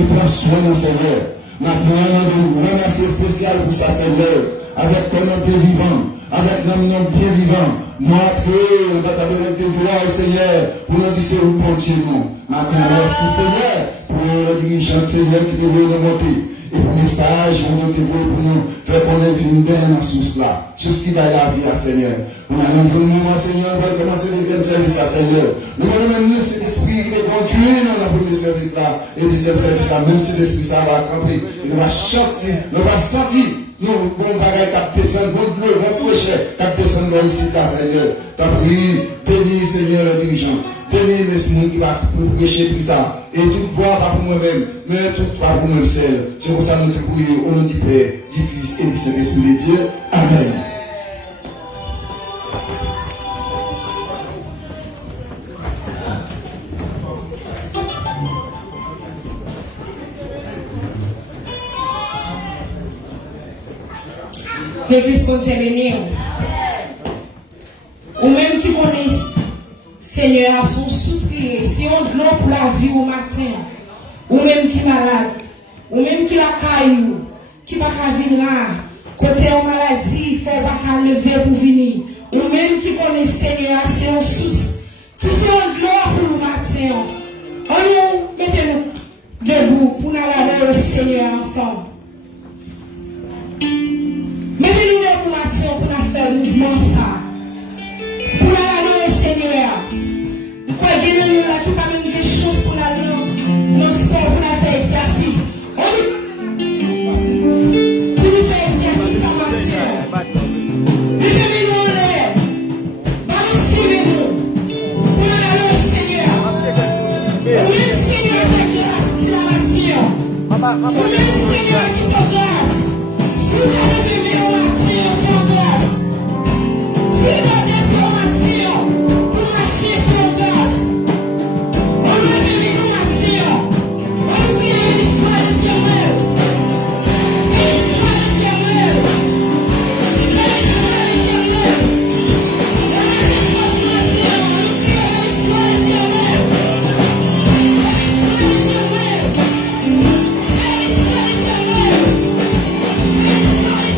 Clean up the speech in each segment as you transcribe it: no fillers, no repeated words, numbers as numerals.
qui prend soin de Seigneur. Maintenant, nous avons un remercier spécial pour ça, Seigneur. Avec ton nom bien vivant, avec notre nom bien vivant, nous entrons dans ta vérité de gloire, Seigneur, pour nous dire c'est bon Dieu, nous. Maintenant, merci, Seigneur, pour le dirigeant, Seigneur, qui devait nous monter. Et pour le message, nous devons pour nous faire connaître une belle dans ce là. Tout ce qui va la vie, Seigneur. On a un moment, Seigneur, on va commencer le deuxième service, Seigneur. Nous allons même cet esprit qui est conduit dans le premier service là, et le deuxième service là, même si l'esprit ça va camper, il va chanter, il va sentir. Nous, bon bagage, 4 personnes, bon bleu, bon fléché, 4 personnes vont ici, Seigneur. T'as pris, bénis, Seigneur, le dirigeant. Bénis les gens qui va prêcher plus tard. Et toute voix pas pour moi-même, mais toute voix pour moi seul. C'est pour ça que nous te prions au nom du Père, du Fils et du Saint-Esprit de Dieu. Amen. L'église continue bénie. Ou même qui connaissent Seigneur, sont souscrits. Si on de l'eau pour la vie au matin, ou même qui malade, ou même qui la caillou, qui va venir là, côté en maladie, fait pas lever pour venir. Ou même qui connaissent Seigneur, c'est un sous, qui c'est en de l'eau pour le matin. On nous mettez-nous debout pour nous aller au Seigneur ensemble. Mettez-nous debout pour l'action, pour nous faire mouvement ça. Pour aller au Seigneur. Pour aider nous là qui pas même des choses pour aller dans le sport, pour nous faire exercice. Pour nous faire exercice en matière. Mettez-nous en l'air. Balancez-nous. Pour aller au Seigneur. Pour le Seigneur fait grâce qui la matière. Pour le Seigneur qui fait grâce. Si vous allez vivre en matière, c'est grâce. Si vous allez vivre en matière, pour marcher sans grâce. On va vivre en matière. On va vivre l'histoire éternelle. L'histoire éternelle. L'histoire éternelle. On va vivre en matière. On va vivre l'histoire éternelle. L'histoire éternelle. L'histoire éternelle.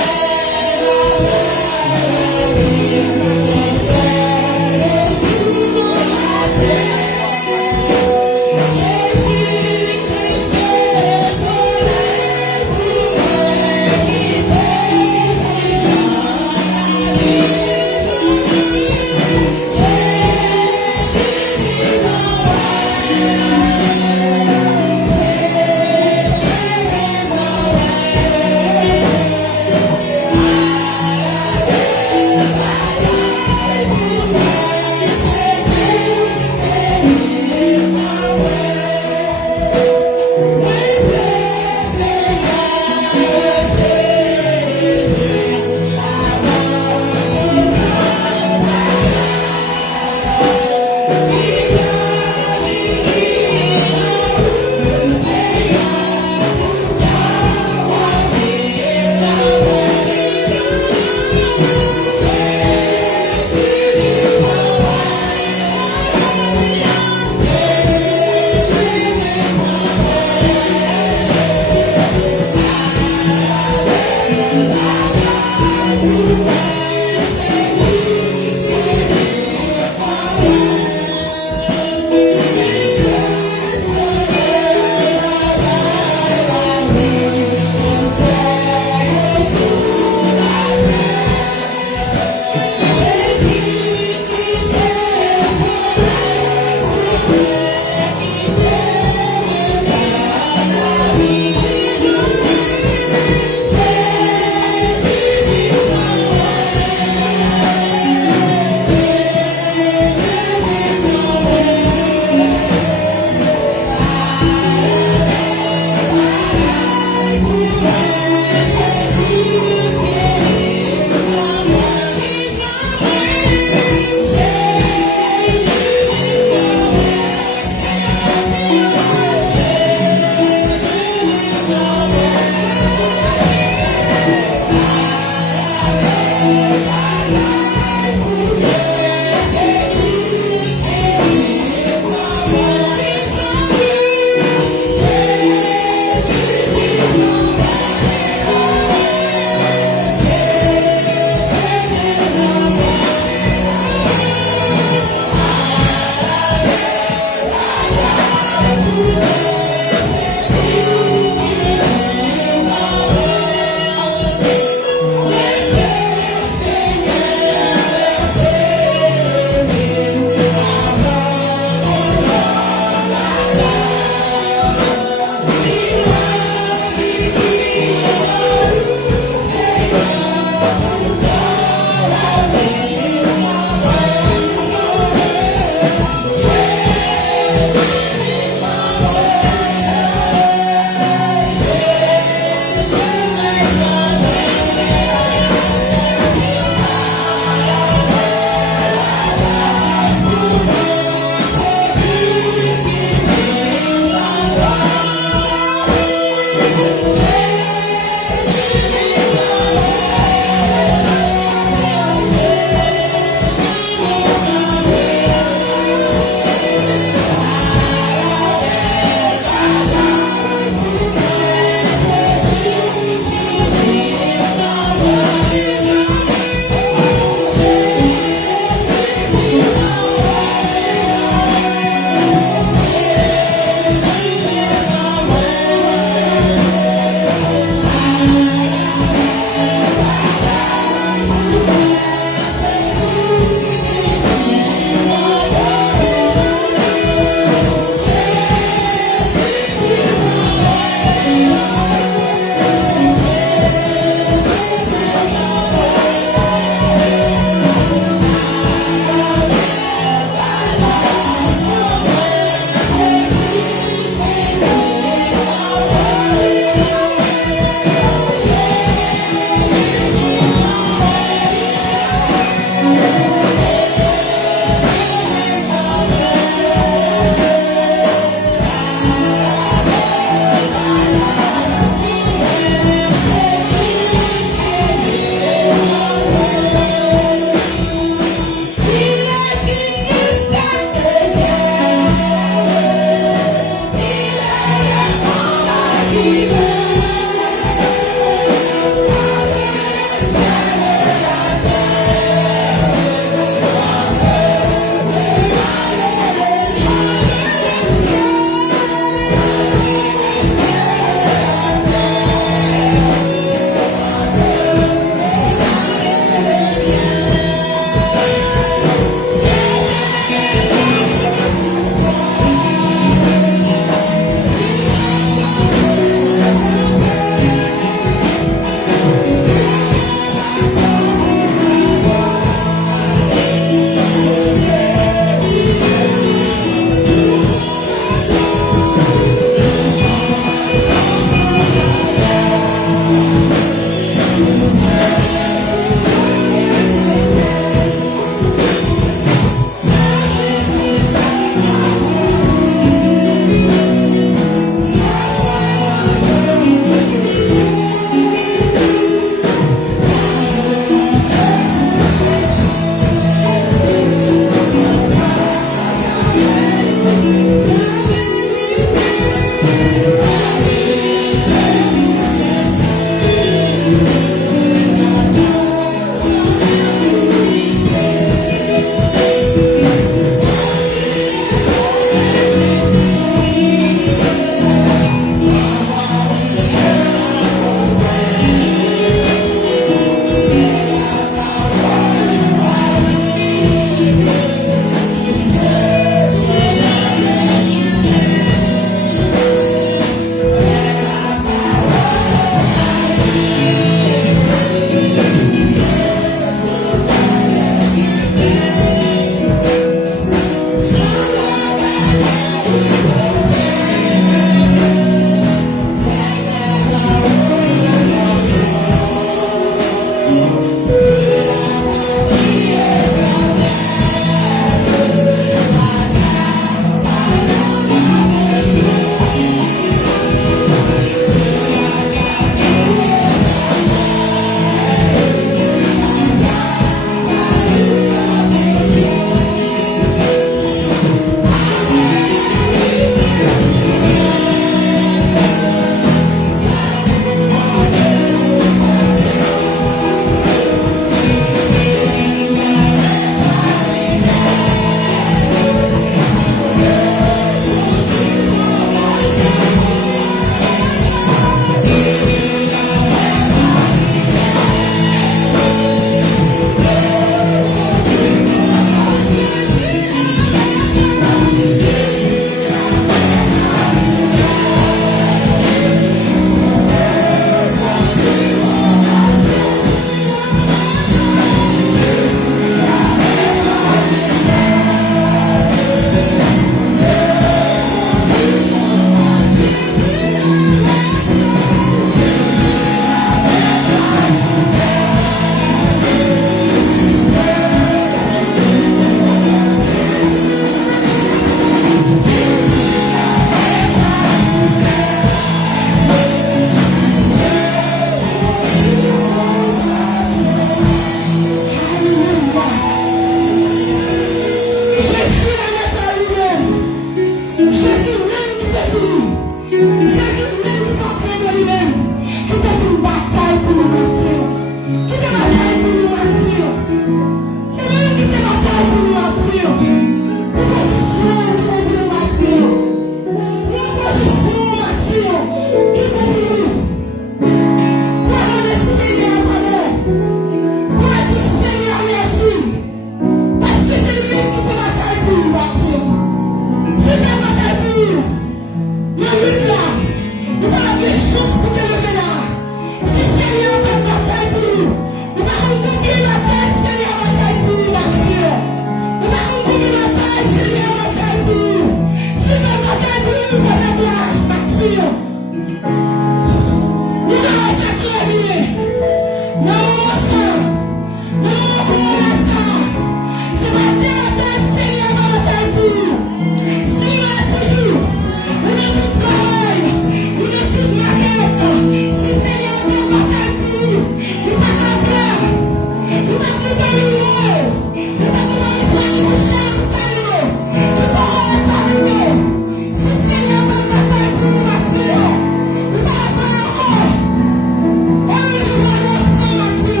Matthew.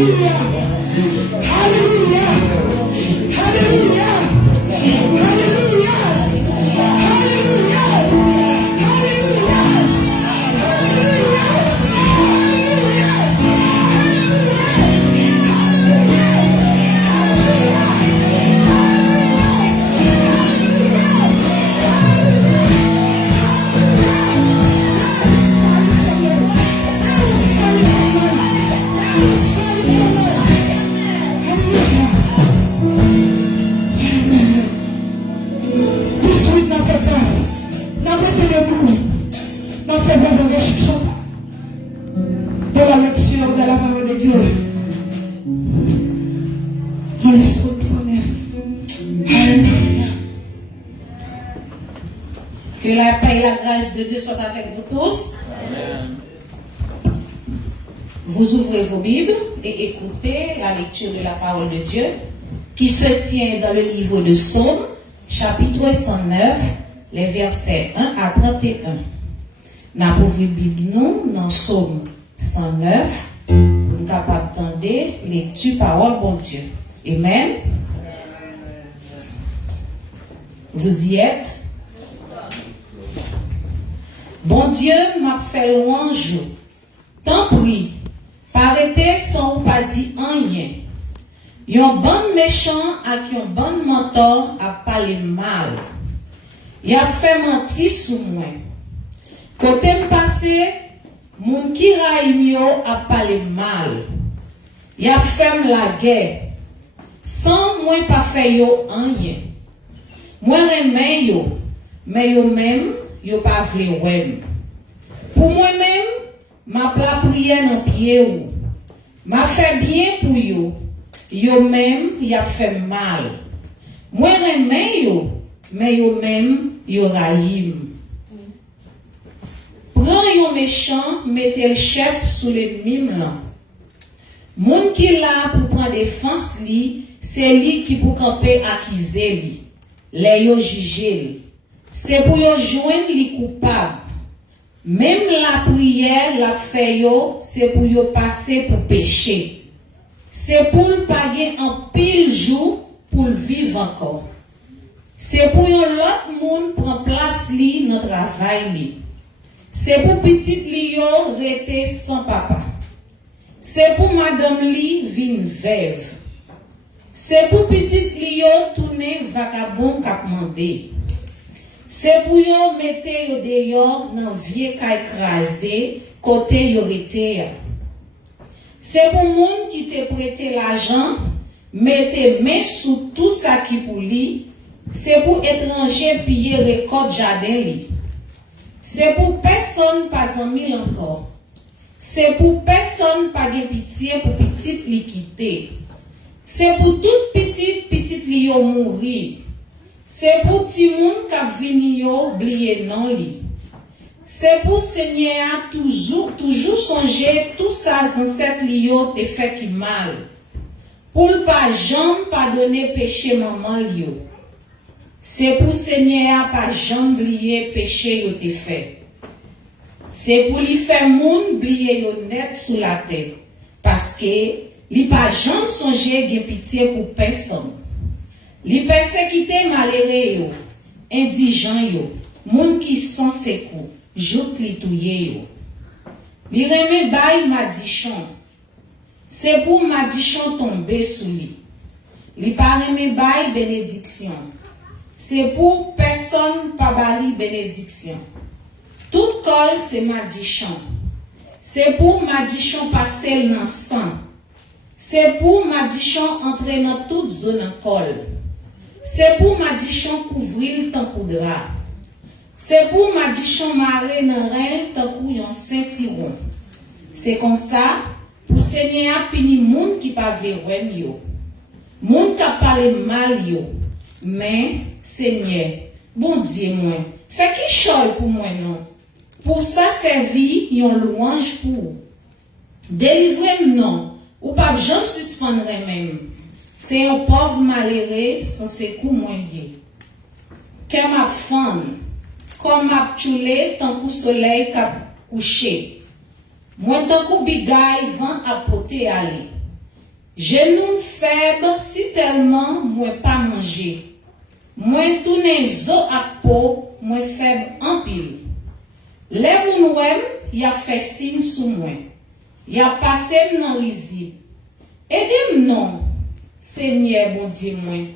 Alléluia. Alléluia. Alléluia. Alléluia. Alléluia. Alléluia. Tout de suite, dans cette place, nous mettons debout. Nous faisons un chant de la lecture de la parole de Dieu. On les souhaite, Seigneur. Alléluia. Que la paix et la grâce de Dieu soient avec vous tous. Amen. Vous ouvrez vos Bibles et écoutez la lecture de la parole de Dieu qui se tient dans le livre de Psaume, chapitre 109, les versets 1 à 31. Nous avons ouvert la Bible nous dans Psaume 109 pour nous capables d'entendre lecture parole bon Dieu. Amen. Vous y êtes? Bon Dieu m'a fait louange. Tant pis, parêtez sans ou pas dit rien. Yon bon méchant avec yon bon mentor a parlé mal. Y a fait mentir sous moi. Côté m'passé, moun qui raïm yo a parlé mal. Y a fait la guerre. Sans moi pas fait yo rien. Moi remè yo, mais yo même yo pas vle wèm. Pour moi-même, ma pla prière dans pied ou. M'a fait bien pour yo. Yo même y a fait mal. Moi remè yo, mais yo même yo raïm. Prends yo méchant, mettez le chef sous l'ennemi là. Moun qui là pour prendre défense li, c'est lui qui pour camper accuser li. Les yo juger. C'est pour yo joindre li coupable. Même la prière, la fait yo, c'est pour yo passer pour pécher. C'est pour ne pas gagner un pile jour pour vivre encore. C'est pour yon l'autre monde prendre place li dans travail li. C'est pour petit li yo rester sans papa. C'est pour madame li vin veuve. C'est pour petit li yo tourner vagabond k'ap mandé. C'est pour yon mette yo dehors dans vieux ka écrasé côté yo rete. C'est pour moun qui te prêté l'argent, mette main sous tout ça qui pour lui. C'est pour étranger piller récolte jardin li. C'est pour personne pas en mille encore. C'est pour personne pas de pitié pour petite li quitter. C'est pour toute petite li yo mourir. C'est pour ti moun k'ap vini yo oublier non li. C'est pour Seigneur toujours songer tout ça ancêtre li yo te fait qui mal. Pour pas jamais pardonner péché maman li yo. C'est pour Seigneur pas jamais oublier péché yo te fait. C'est pour lui faire moun oublier yo net sous la terre parce que li pas jamais songer gen pitié pour personne. Li persécuter malheureux yo, indigent yo, moun qui sans secours, jout li touye yo. Li reme bay madichon. C'est pour madichon tomber sous li. Li pa reme bay bénédiction. C'est pour personne pas bali bénédiction. Tout col c'est madichon. C'est pour madichon passer dans sang. C'est pour madichon entrer dans toute zone en col. C'est pour madichon couvrir tant coup drap. C'est pour madichon marrer dans rein tant coup yon ceinturon. C'est comme ça pour Seigneur pini moun qui pa vle wèm yo. Moun ka parle mal yo. Mais Seigneur, bon Dieu moi, fait qui choy pour moi non. Pour ça servi yon louange pour. Délivrer non, ou pas jamais suspendre même. C'est un pauvre malheureux sans secours moins bien. Que ma femme, comme ma tchoulé tant qu'au soleil qu'a couché. Moi tant qu'au bigay vent à poter aller. Genou faible si tellement moi pas manger. Moi tourner zo à peau, moi faible en pile. Les moun wèm, y a fait signe sous moi. Y a passé nan risible. Aidez-moi non, Seigneur bon Dieu moi.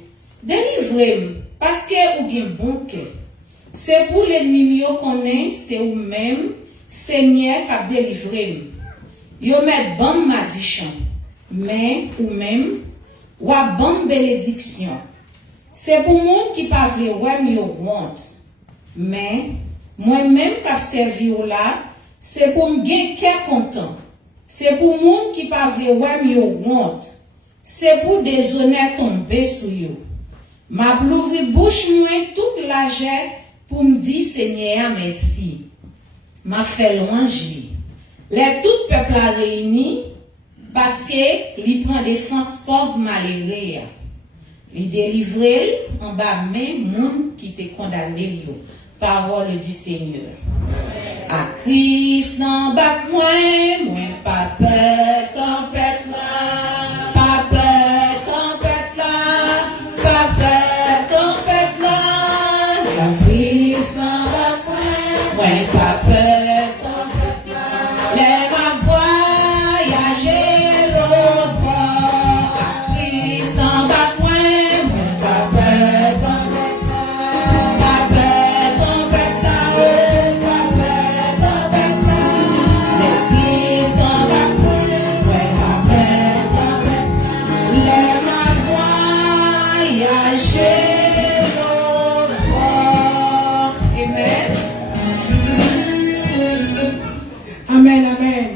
Délivrez-moi parce que ou gen bon cœur. C'est pour l'ennemi yo connaît, c'est ou même Seigneur qui a délivré. Yo met bon malédiction, mais ou même ou a bon bénédiction. C'est pour monde qui pas vle ouais mi yo honte. Mais moi-même qui a servi ou là, c'est pour me gen cœur content. C'est pour monde qui pas vle ouais mi yo honte. C'est pour déshonneur tomber sur yo. M'a ouvri bouche moi toute la jet pour me dire Seigneur merci. M'a fait louange li. Les tout peuple a réuni parce que li prend défense pauvre malheureux. Li délivrer en bas même monde qui te condamné yo. Parole du Seigneur. À Christ n'en bat moi pas peur tempête là. Pas peur tempête là. Pas peur tempête là. À Christ n'en bat moi pas peur tempête là. Les ma voyager l'autre bord. À Christ n'en bat moi pas peur tempête là. Pas peur tempête là. Pas peur tempête là. Les Christ n'en bat moi pas peur tempête là. Les ma voyager l'autre bord. Amen. Amen, amen.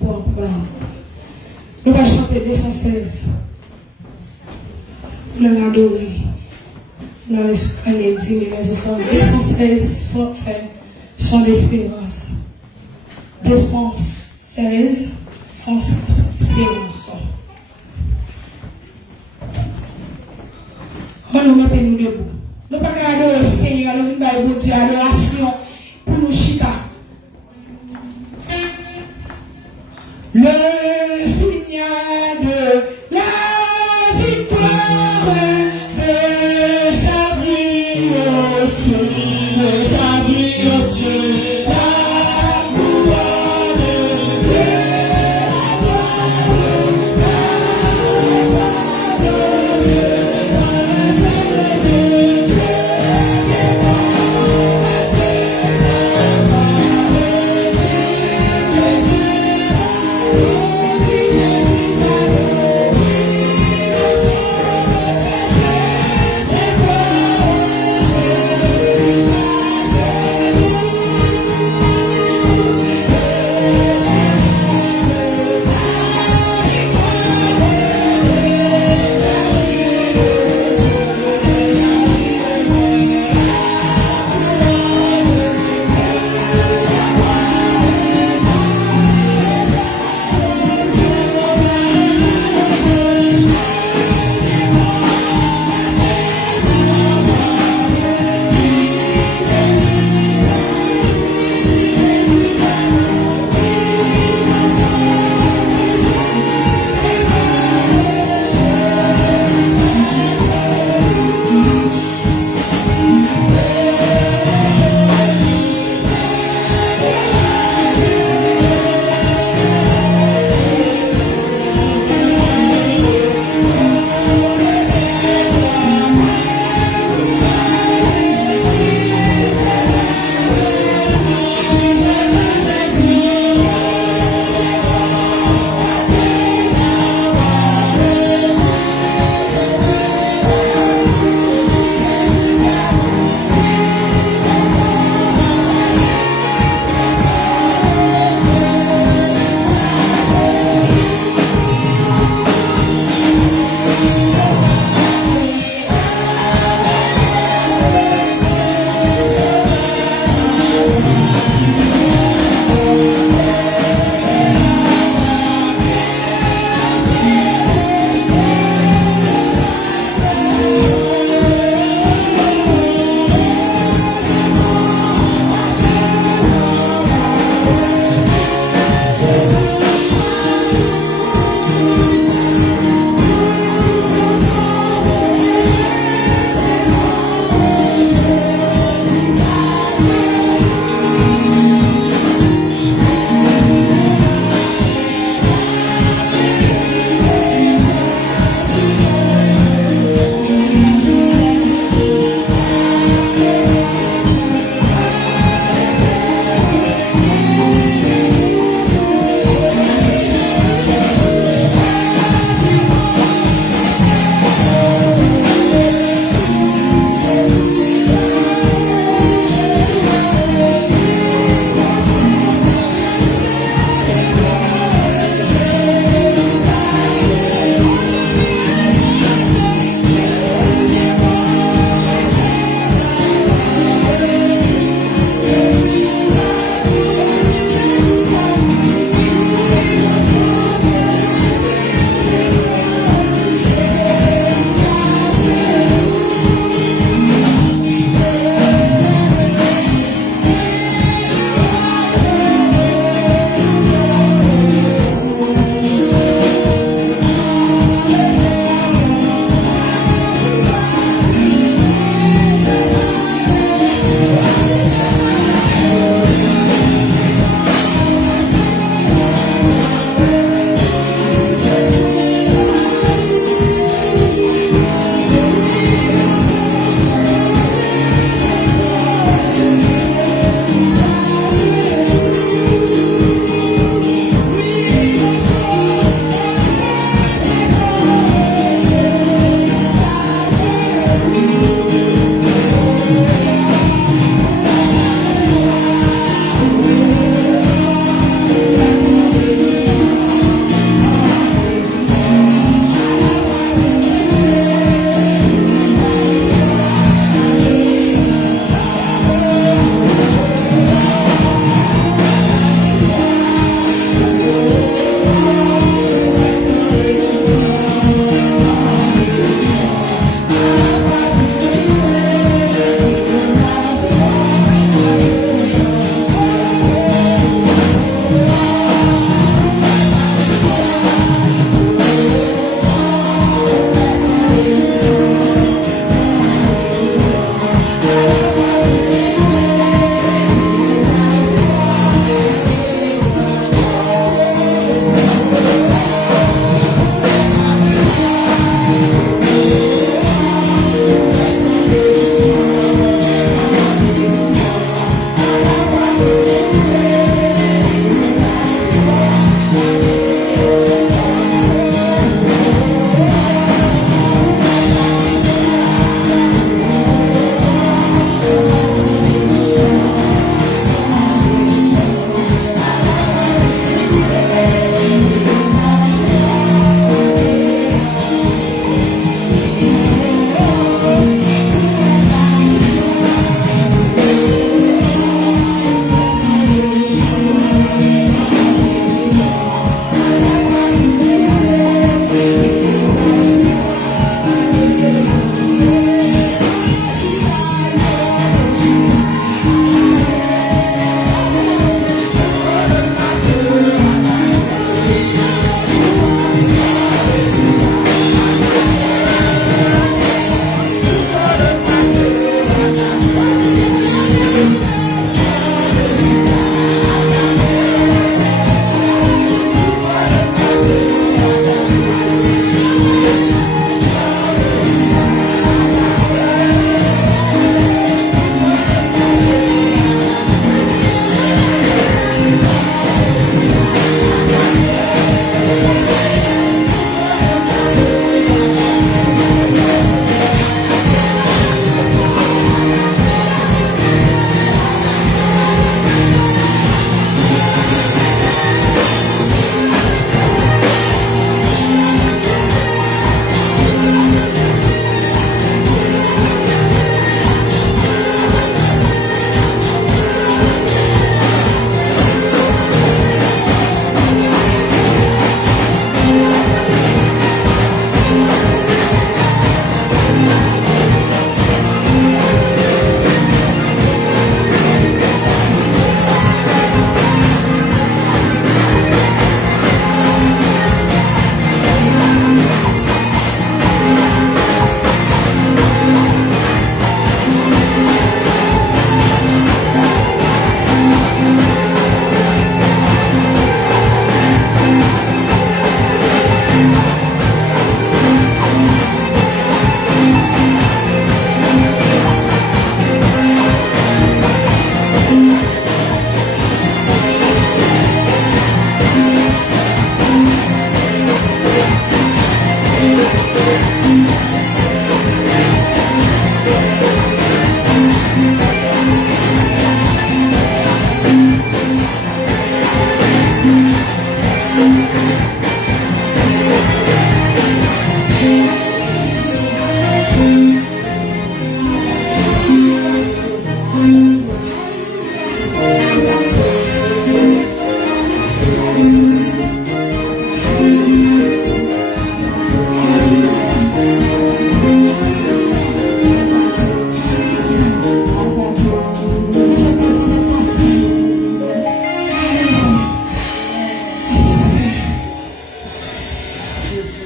Bon, bon. Nous allons chanter 216. Nous allons l'adorer. Nous allons aller dire les enfants. 216, forfait, chant d'espérance. 216, force, espérance. Oh, nous mettons-nous debout. Nous ne pouvons pas adorer le Seigneur, nous venons de Dieu, adoration pour nous chita. Le signe de la victoire de Chablis au ciel, de Chablis au ciel, la couronne de la gloire, la gloire de Dieu,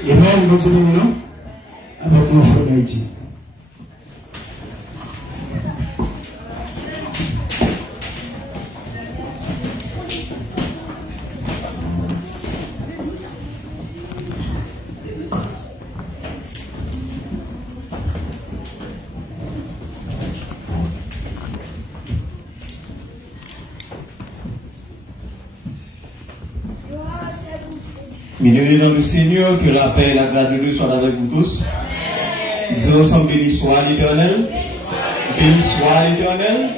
Et là, nous continuons non avec nos frères d'Haïti. Bénis dans le Seigneur, que la paix et la grâce de Dieu soient avec vous tous. Disons ensemble, béni soit l'Éternel. Béni soit l'Éternel.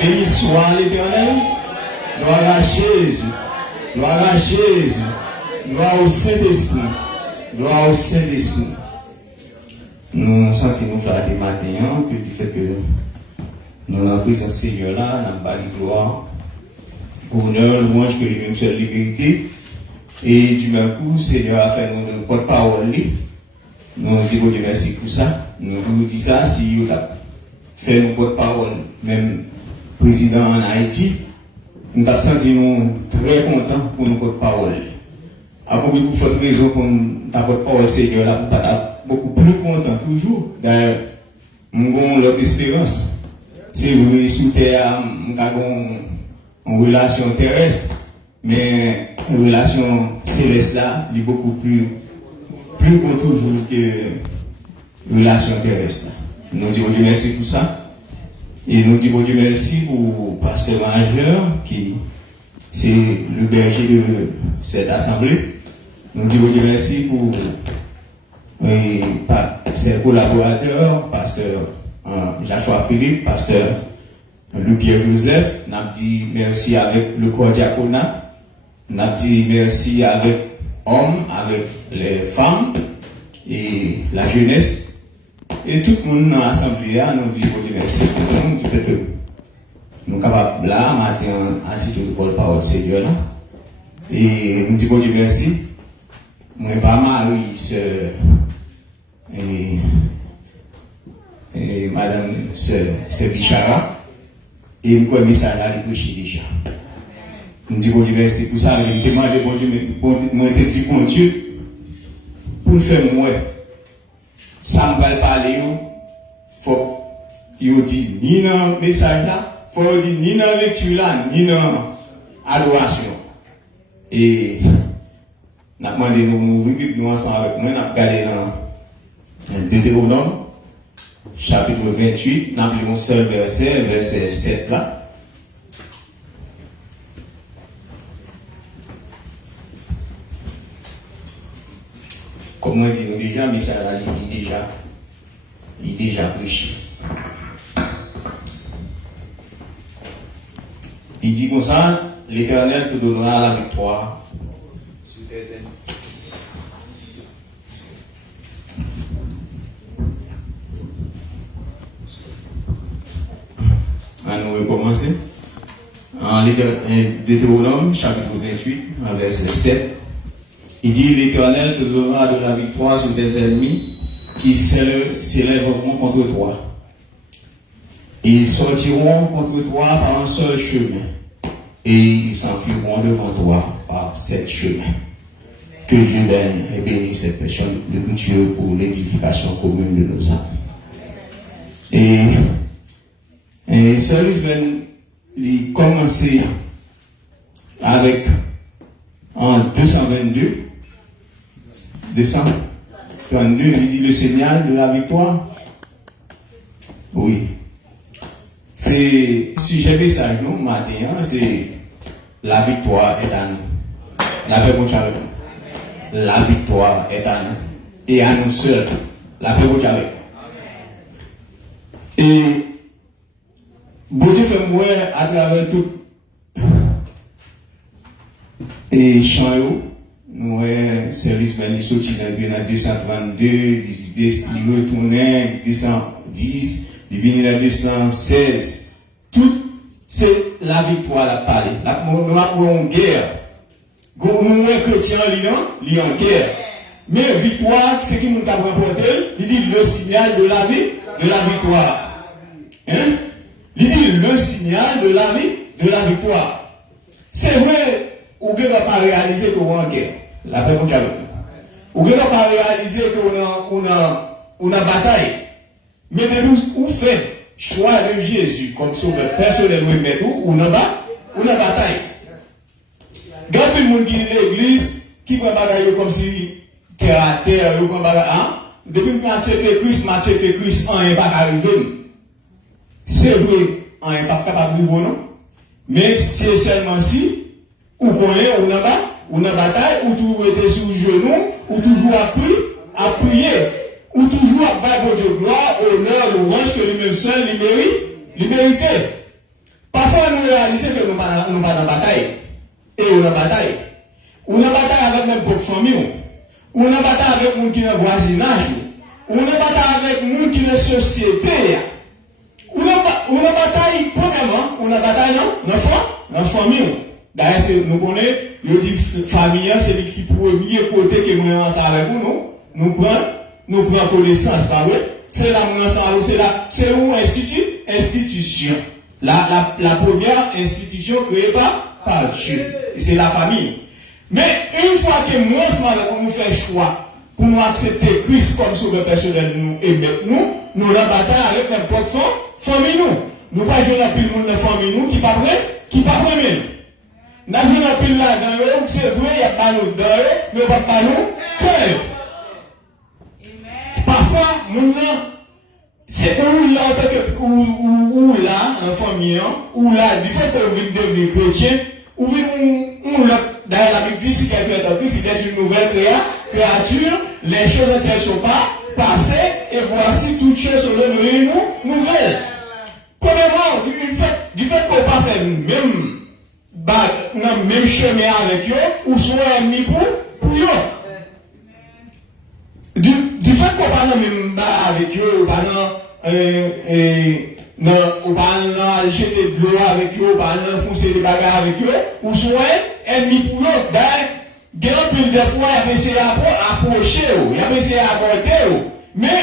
Béni soit l'Éternel. Gloire à Jésus. Gloire à Jésus. Gloire au Saint-Esprit. Gloire au Saint-Esprit. Nous sentons flattés matin que du fait que nous avons pris ce Seigneur-là, nous avons pas de gloire, honneur, louange que lui-même seule liberté. Et du même coup, Seigneur a fait nous porte-parole. Nous disons Dieu merci pour ça. Nous disons ça, si vous avez fait nos porte-parole, même président en Haïti, nous avons senti nous très contents pour nos porte-parole. À beaucoup de fortes raisons pour ta porte-parole, Seigneur, là, nous sommes beaucoup plus contents toujours. D'ailleurs, nous avons notre espérance. C'est vrai, sous terre, nous avons une relation terrestre. Mais la relation céleste là, est beaucoup plus bon toujours que la relation terrestre. Nous disons Dieu merci pour ça. Et nous disons Dieu merci pour pasteur majeur qui c'est le berger de cette assemblée. Nous disons Dieu merci pour ses collaborateurs, pasteur Joshua Philippe, pasteur Louis-Pierre Joseph. Nous avons dit merci avec le corps diaconat. Nous avons dit merci avec hommes, avec les femmes et la jeunesse. Et tout le monde dans l'assemblée, nous disons merci pour nous, du fait que nous sommes capables là, matin, à titre de porte-parole Seigneur là. Et nous disons merci. Moi, pas Marie, et madame, c'est Bichara. Et nous connaissons ça là, de prêcher déjà. Nous disons Dieu merci pour ça. Nous demandons bon Dieu, nous te dit bon Dieu, pour le faire moi. Ça me va parler, faut qu'il dise ni dans le message là, faut qu'il dise ni dans la lecture là, ni dans l'adoration. Et nous avons demandé nous ouvrir nous ensemble avec moi, nous avons regardé dans Deutéronome, chapitre 28, nous avons un seul verset 7 là. Comme on dit déjà, mais ça il est déjà prêché. Il dit comme ça, l'Éternel te donnera la victoire sur tes ennemis. On va commencer. En Deutéronome, chapitre 28, verset 7. Il dit, l'Éternel te donnera de la victoire sur tes ennemis qui s'élèveront contre toi. Ils sortiront contre toi par un seul chemin et ils s'enfuiront devant toi par 7 chemins. Que Dieu donne et bénisse cette personne de Dieu pour l'édification commune de nos âmes. Et Service il commencé avec en 232, il dit le signal de la victoire. Oui. C'est sujet message nous matin, c'est la victoire est à nous. La paix pour avec nous. La victoire est à nous. Et à nous seuls. La paix pour avec nous. Et bon Dieu fait moi à travers tout et chant nous service ben il sorti dans 232 18 il retournait 210 il venu dans 216 tout c'est la victoire la parler nous avons une guerre nous chrétiens li en guerre mais victoire c'est qui nous t'a remporté il dit le signal de la vie de la victoire hein il dit le signal de la vie de la victoire c'est vrai ou ne va pas réaliser qu'on est en guerre. La paix pour avec nous. Ou ne pas réaliser qu'on a bataille. Mais où fait choix de Jésus comme sauveur personnel ou n'a bataille. Quand le monde qui est l'église, qui prend bagaille comme si terre à terre, ou prend bagaille, depuis que Christ, on n'est pas arrivé. C'est vrai, on n'est pas capable de vivre, non? Mais c'est seulement si, ou connaît, ou n'a bataille, ou toujours été sous genou, ou toujours à prier, ou toujours à battre Dieu gloire, honneur, louange, que lui-même seul, il méritait. Parfois, nous réalisons que nous n'avons pas de bataille. Et on a bataille. On a bataille avec même pour famille. On a bataille avec nous qui est voisinage. On a bataille avec nous qui est société. On a bataille, premièrement, on a bataille dans la famille. D'ailleurs, nous connaissons, je dis famille, c'est le premier côté que nous avons avec nous prenons connaissance, pas vrai? C'est la c'est une institution. La première institution créée par Dieu. C'est la famille. Mais une fois que nous faisons choix pour nous accepter Christ comme sauveur personnel nous et nous la bataille avec notre propre famille nous. Nous pas jouer la pile monde de famille nous qui pas prêt même. Nous jouons la pile là dans c'est vrai il y a pas nous dedans mais pas nous cœur. Parfois nous c'est où là, en famille, ou là, du fait que vous devenez chrétien, ou là, d'ailleurs, la Bible dit, si quelqu'un est en Christ, il est une nouvelle créature, les choses ne sont pas passées, et voici toutes choses sont devenues nouvelles. Premièrement, du fait qu'on ne pas faire même chemin avec eux, ou soit ennemi pour eux. Du fait qu'on parle même avec eux, ou parle jeter de l'eau avec eux, ou parle foncer des bagarres avec eux, ou soit ennemi pour eux. D'ailleurs, plus de fois, il y a essayé à approcher, il y a essayé à aborder, mais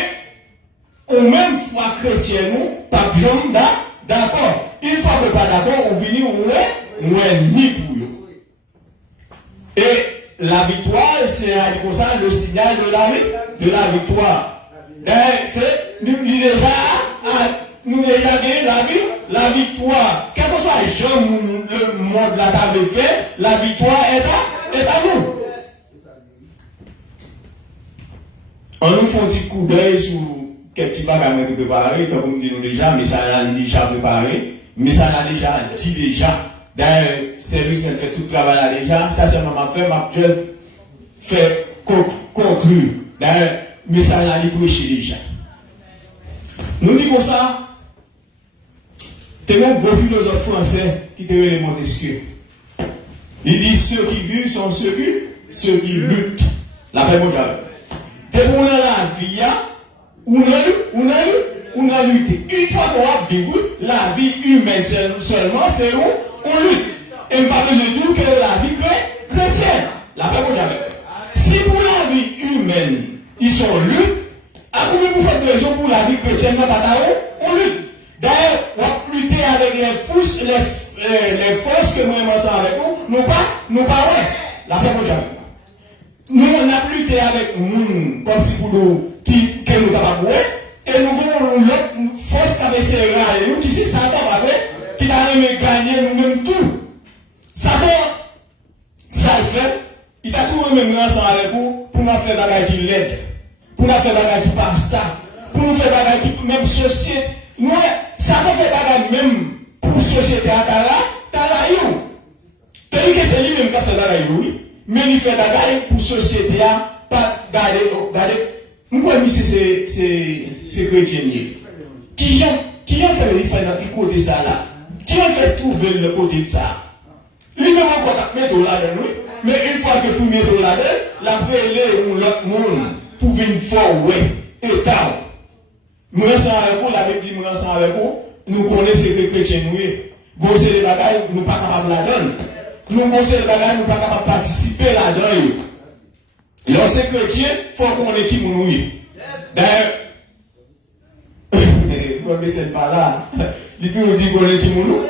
au même foi chrétien, nous, pas bien d'accord. Une fois que pas d'accord, on vient ou ennemi pour eux. Et la victoire, c'est comme ça le signal de la victoire. C'est nous déjà gagné la victoire. Quel que soit le monde la table fait, la victoire est à nous. On nous fait un petit coup d'œil sur quel petit bagage de préparer, comme nous disons déjà, mais ça l'a déjà préparé, mais ça l'a déjà dit déjà. D'ailleurs, service qui fait tout le travail là déjà, ça c'est ma fait conclure. D'ailleurs, mais ça l'a prêché déjà. Nous disons ça, c'est un gros philosophe français qui te relève Montesquieu. Il dit ceux qui vivent sont ceux qui luttent. La paix mondiale. Et pour la vie, on a lutté. Une fois qu'on a vécu la vie humaine seulement, c'est où on lutte. Et on parle de dire que la vie chrétienne, la paix mondiale. Si pour la vie humaine, ils sont luttes, à combien vous faites raison pour la vie chrétienne, on lutte. D'ailleurs, on va lutter avec les forces que nous aimons ça avec nous, nous pas ouais. La paix mondiale. Nous, on a lutté avec nous, comme si pour nous, que nous avons et nous avons l'autre force qui avait serré à nous, qui c'est Satan, qui a même gagné nous-mêmes tout. Satan, ça le fait, il a tout même ensemble avec nous pour nous faire la guerre qui l'aide, pour nous faire la guerre qui passe ça, pour nous faire la guerre qui même société. Nous, Satan fait la guerre même pour société à Talaïou. C'est-à-dire que c'est lui-même qui a fait la guerre, oui. Mais il fait la guerre pour société à pas garder. Nous avons mis ces chrétiens. Qui ont fait le côté ça là? Qui ont fait trouver le côté de ça? Il demande qu'on mettre là-dedans, oui. Mais une fois que vous mettez là-dedans, la prélève ou l'autre monde pour venir fort, oui. Et tant. Nous ensemble avec vous, la Bible dit nous ensemble avec vous, nous connaissons que les chrétiens nous. Gosser les bagailles, nous ne sommes pas capables de la donner. Nous gosser les bagailles, nous ne sommes pas capables de participer là-dedans. Lorsque chrétien, il faut qu'on ait qui nous. D'ailleurs, vous ne savez pas là. Il dit qu'on ait qui nous.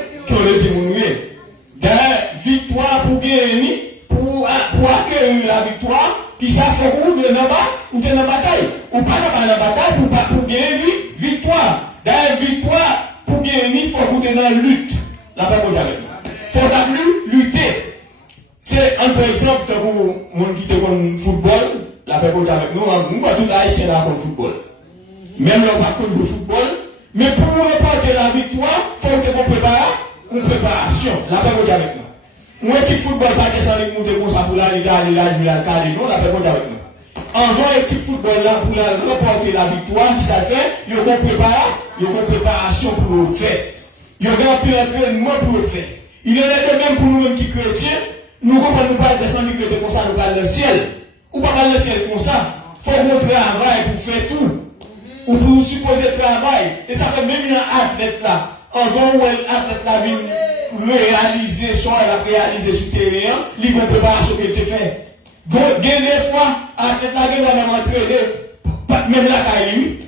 D'ailleurs, victoire pour gagner, pour acquérir la victoire, qui ça fait ou de dans bas ou de dans bataille ou pas dans la bataille pour gagner victoire. D'ailleurs victoire pour gagner faut que tu dans lutte. La paix pour jamais. Faut plus lutter. C'est un peu exemple pour monde qui te connaît football, la paix pour jamais. Nous on tout haïtien là contre football. Même là pas contre le football, mais pour remporter la victoire, faut que tu prépares une préparation. La paix pour jamais. Moi équipe football pas question de monter comme ça pour aller là jouer la carte non, la paix pour jamais. En jouant équipe football là pour remporter la victoire, qui ça fait, il y a une préparation pour le faire. Il y a un peu d'entraînement pour le faire. Il y en a de même pour nous-mêmes qui chrétiens, nous comprenons pas descendre du côté comme ça, nous parlons le ciel. Ou pas parler le ciel comme ça. Il faut qu'on travaille pour faire tout. Ou pour supposer travail. Et ça fait même un athlète là. En jouant où l'athlète là vient réaliser soit elle a réalisé sur le terrain, il y a une préparation qu'il te fait. Donc, des fois, athlète là, il va même entraîner, même la caille,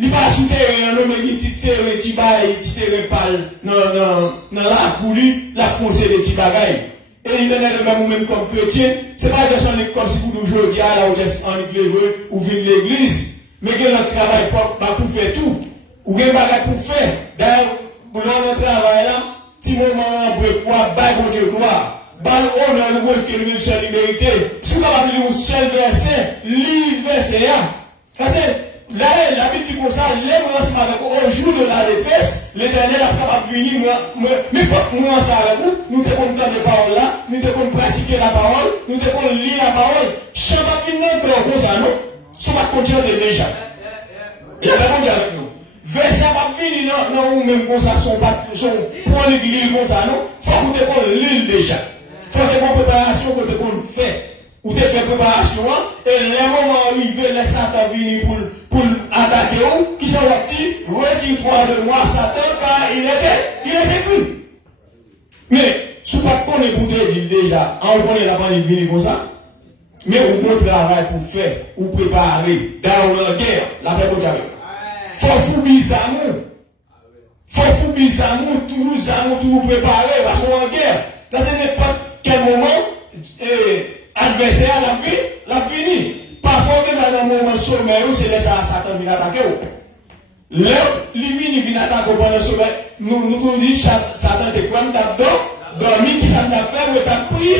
il va sous terrain, l'homme qui petit terrain pâle, dans la coulis, la foncer des petits bagailles. Et il en est de même comme chrétien, c'est pas juste comme si vous nous aujourd'hui, là, où est en église, ou vient l'église, mais qu'il y a un travail pour faire tout, ou il y a un bagage pour faire. D'ailleurs, pour notre travail là, petit moment en break, quoi, bail bon Dieu, gloire. Bal honneur le rôle que lui seul liberté. Si vous avez lu un seul verset, lis le verset là. Parce que là, la Bible dit comme ça, l'aimant avec au jour de la détresse, l'Éternel a capable de venir, mais il faut que nous ensemble avec vous, nous devons entendre les paroles là, nous devons pratiquer la parole, nous devons lire la parole. Chaque fois qu'il entre comme ça, non, ça va continuer déjà. Il va continuer avec nous. Verset pas venir non, même comme ça, son pour l'église comme ça, non, il faut que nous lire déjà. Faut que une préparation que tu fais. Ou tu fais préparation, et les moments arrivés, les Satan venir pour attaquer ou, qui sont dit, retire-toi de moi, Satan, car il était cru. Mais, si tu ne connais pas pour te dire déjà, on connaît la pandémie venir comme ça, mais on peut travailler pour faire, ou préparer, dans la guerre, la paix pour Dieu. Faut fouiller ça, tout préparer, parce qu'on est en guerre. Dans n'importe quel moment, adversaire l'a fini. Parfois, dans un moment sommeil, c'est là ça Satan vient attaquer. L'autre, lui vient attaquer pendant le sommeil. Nous disons, Satan te comme t'as dormi, qui ça t'a fait, ou t'as prié.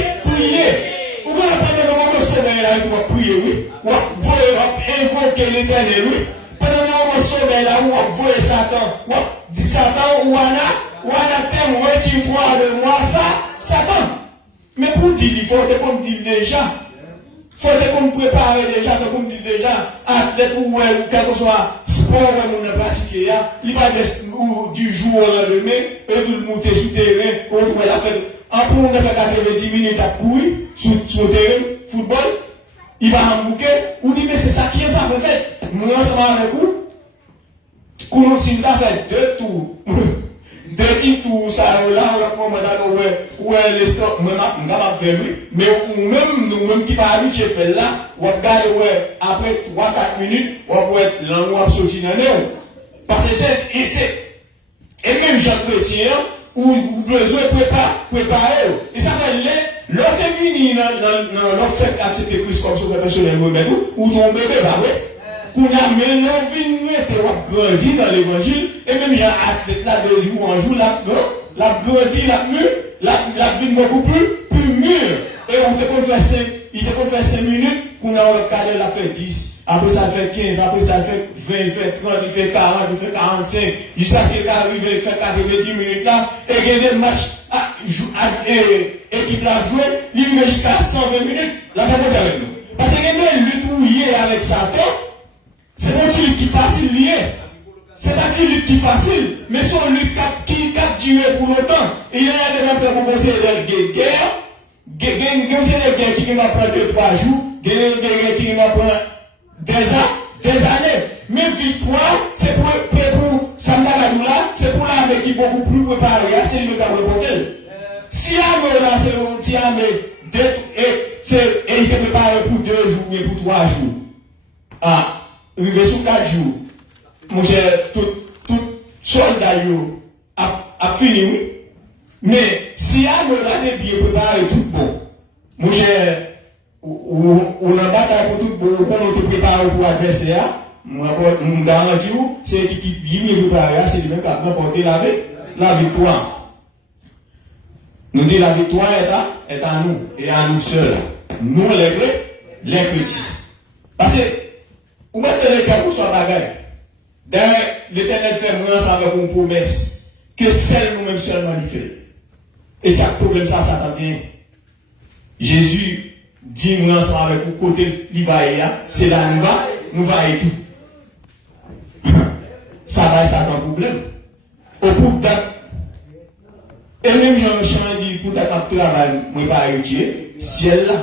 Ou quand on prend le moment de sommeil, là, tu vas prier, oui. Ou invoquer l'éternel, oui. Pendant le moment de sommeil, là, ou envoyer Satan, ou Satan, ou anathème, retire-toi de moi, Satan. Mais pour dire, il faut qu'on dise déjà. Il faut qu'on prépare déjà, qu'on dise déjà, athlète ou quel que soit sport qu'on a pratiqué, il va du jour au lendemain, et vous monter sur le terrain, on doit la faire. Après, on a fait 90 minutes à courir sur le terrain, football, il va en bouquet, ou dit, mais c'est ça qui est ça, en fait. Nous, ensemble avec vous, qu'on a fait deux tours. Deux petits tours, ça, là, on va dire, ouais, les stocks, moi, je ne vais pas faire lui, mais nous-mêmes qui pas habitués à faire là, on va regarder, ouais, après 3-4 minutes, on va être là, on va sortir dans l'air. Parce que et même Jean Chrétien, où besoin de préparer, et ça fait l'autre est venu dans l'autre fait accepter Christ comme son personnel, ou ton bébé, bah ouais. Qu'on a maintenant venu et grandi dans l'évangile, et même il y a un athlète là de jour en jour, la grandi, la vie beaucoup plus mûre. Et on il te fait 5 minutes, qu'on a regardé, la fait 10, après ça fait 15, après ça fait 20, il fait 30, il fait 40, il fait 45, jusqu'à ce qu'il arrive, il fait 90 minutes là, et il y a des matchs, équipe l'a joué, il arrive jusqu'à 120 minutes, la paix avec nous. Parce qu'il y a une lutte avec Satan. C'est pas une lutte qui est facile liée. C'est pas une lutte qui est facile, mais c'est une lutte qui dure pour longtemps. Et il y a des mêmes temps pour penser des guerres. Il y a des guerres qui vont prendre 2-3 jours. Il y a des guerres qui vont prendre des années. Mais victoire, c'est pour Sambaladoula, c'est pour l'armée qui est beaucoup plus préparée. C'est le cas de l'hôtel. Si l'armée là, c'est un petit armée, et il est préparé pour 2 jours et pour 3 jours. Arrivé sur 4 jours, mon cher, tout soldat a fini, oui. Mais si on a des billets préparés tout bon, mon cher, ou la bataille pour tout, pour qu'on te prépare pour l'adversaire, moi, je garantis, c'est l'équipe qui vient préparer, c'est lui-même qui a remporté la victoire. Nous disons la victoire est à nous et à nous seuls. Nous, les chrétiens. Parce que, vous mettez les cas pour soit bagaille. D'ailleurs, l'Éternel fait moi avec une promesse que celle nous-mêmes seulement lui fait. Et c'est un problème, ça t'en vient. Jésus dit moi ensemble avec vous côté l'Ivaïa, c'est là nous va et tout. Ça va, ça un problème. Au bout de et même Jean dit pour ta travail, moi pas héritier, ciel là.